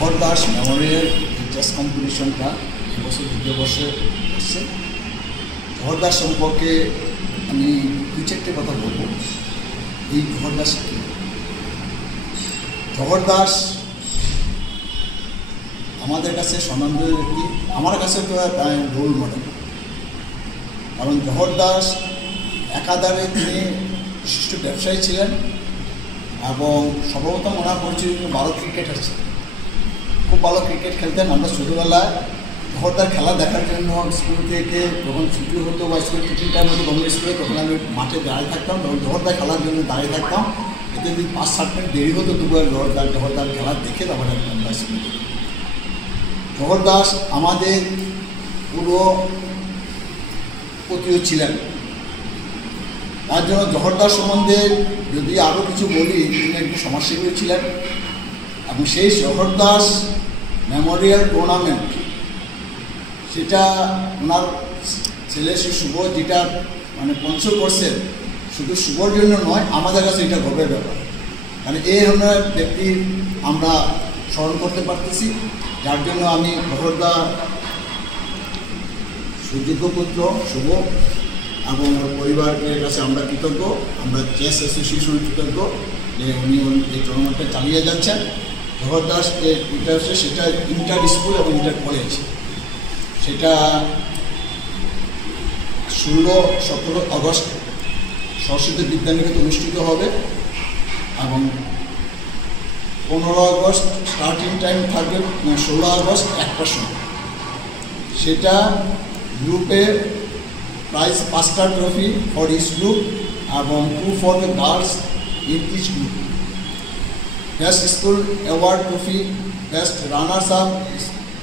জহর Das Memorial chess কম্পিটিশনটা এবছর দ্বিতীয় বর্ষে হচ্ছে। জহর দাস সম্পর্কে আমি দু চারটে কথা বলব। এই জহর দাস কি? জহর দাস আমাদের কাছে সম্মানীয় ব্যক্তি, আমার কাছে তো রোল মডেল। কারণ জহর দাস একাধারে তিনি বিশিষ্ট ব্যবসায়ী ছিলেন এবং সর্বপ্রথম ওনার পরিচয় ভালো ক্রিকেটার ছিলেন। খুব ভালো ক্রিকেট খেলতেন। আমরা ছোটোবেলায় জহরদার খেলা দেখার জন্য স্কুল থেকে যখন ছুটি হতো বা স্কুল টিফিন টাইম হতো গভর্নমেন্ট স্কুলে, তখন আমি মাঠে দাঁড়িয়ে থাকতাম। তখন জহরদার খেলার জন্য দাঁড়িয়ে থাকতাম। এতে যদি 5-7 মিনিট দেরি হতো দুবার জহরদার খেলা দেখে তারপরে আমরা স্কুলে। জহর দাস আমাদের পুরো প্রতিও ছিলেন। তার জন্য জহর দাস সম্বন্ধে যদি আরও কিছু বলি, তিনি একজন সমাজসেবী ছিলেন এবং সেই জহর দাস মেমোরিয়াল টুর্নামেন্ট সেটা ওনার ছেলে শ্রী শুভ যেটা স্পন্সর করছেন, শুধু শুভর জন্য নয়, আমাদের কাছে এটা গর্বের ব্যাপার। এই ধরনের ব্যক্তি আমরা স্মরণ করতে পারতেছি, যার জন্য আমি জহরদা সুযোগ্য পুত্র শুভ এবং ওর পরিবারের কাছে আমরা কৃতজ্ঞ। আমরা চেস অ্যাসোসিয়েশনের কৃতজ্ঞ যে উনি এই টুর্নামেন্টটা চালিয়ে যাচ্ছেন। জহর দাস এটা হচ্ছে সেটা ইন্টার স্কুল এবং ইন্টার কলেজ, সেটা 16-17 আগস্ট সরস্বতী বিদ্যানিকেতনে অনুষ্ঠিত হবে এবং 15 আগস্ট স্টার্টিং টাইম থাকবে 16 আগস্ট 1টার সময়। সেটা গ্রুপে প্রাইজ 5টা ট্রফি ফর ইচ গ্রুপ এবং 2 for the girls in each group. Best school award trophy, best runners up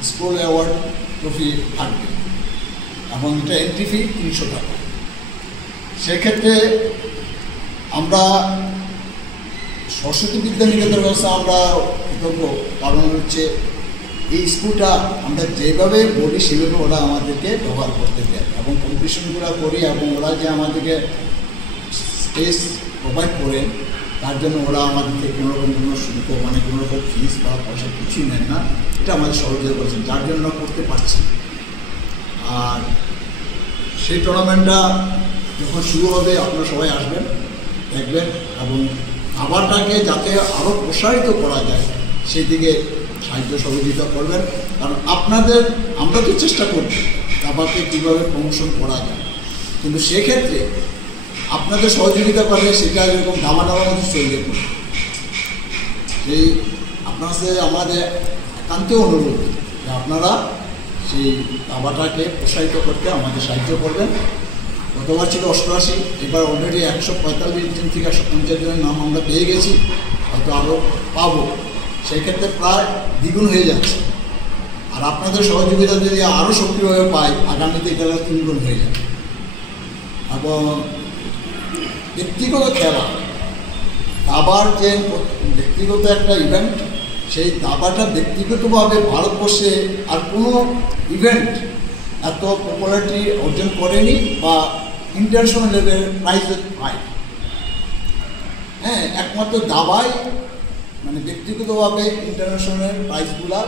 school award trophy থাকবে এবং এটা এন্ট্রি ফি 300 টাকা। সেক্ষেত্রে আমরা সরস্বতী বিদ্যানিকেতনের ব্যবস্থা আমরা কৃতজ্ঞ। কারণ হচ্ছে এই স্কুলটা আমরা যেভাবে বলি সেভাবে ওরা আমাদেরকে ব্যবহার করতে দেয় এবং কম্পিটিশনগুলো করি এবং ওরা যে আমাদেরকে স্পেস প্রোভাইড করেন, তার জন্য ওরা আমাদেরকে কোনোরকম কোনো শুল্ক কোনোরকম ফিস বা পয়সা কিছুই নেন না। এটা আমাদের সহযোগিতা করেছেন, যার জন্য আমরা করতে পারছি। আর সেই টুর্নামেন্টটা যখন শুরু হবে আপনারা সবাই আসবেন, দেখবেন এবং খাবারটাকে যাতে আরও প্রসারিত করা যায় সেই দিকে সাহায্য সহযোগিতা করবেন। কারণ আমরা তো চেষ্টা করছি খাবারকে কীভাবে প্রমোশন করা যায়, কিন্তু সেক্ষেত্রে আপনাদের সহযোগিতা করলে সেটা এরকম দামাদামার মধ্যে চলবে। সেই আপনার সাথে আমাদের একান্ত অনুরোধ যে আপনারা সেই দাবাটাকে প্রসারিত করতে আমাদের সাহায্য করবেন। গতবার ছিল 88, এবার অলরেডি 145 জন থেকে 150 জনের নাম আমরা পেয়ে গেছি, হয়তো আরও পাবো। সেই ক্ষেত্রে প্রায় দ্বিগুণ হয়ে যাচ্ছে। আর আপনাদের সহযোগিতা যদি আরও সক্রিয়ভাবে পাই, আগামীতে এটা 3 গুণ হয়ে যাবে। এবং ব্যক্তিগত খেলা, দাবার যে ব্যক্তিগত একটা ইভেন্ট, সেই দাবাটা ব্যক্তিগতভাবে ভারতবর্ষে আর কোনো ইভেন্ট এত পপুলারিটি অর্জন করেনি বা ইন্টারন্যাশনাল লেভেলের প্রাইজ পায়। একমাত্র দাবাই ব্যক্তিগতভাবে ইন্টারন্যাশনাল প্রাইজগুলা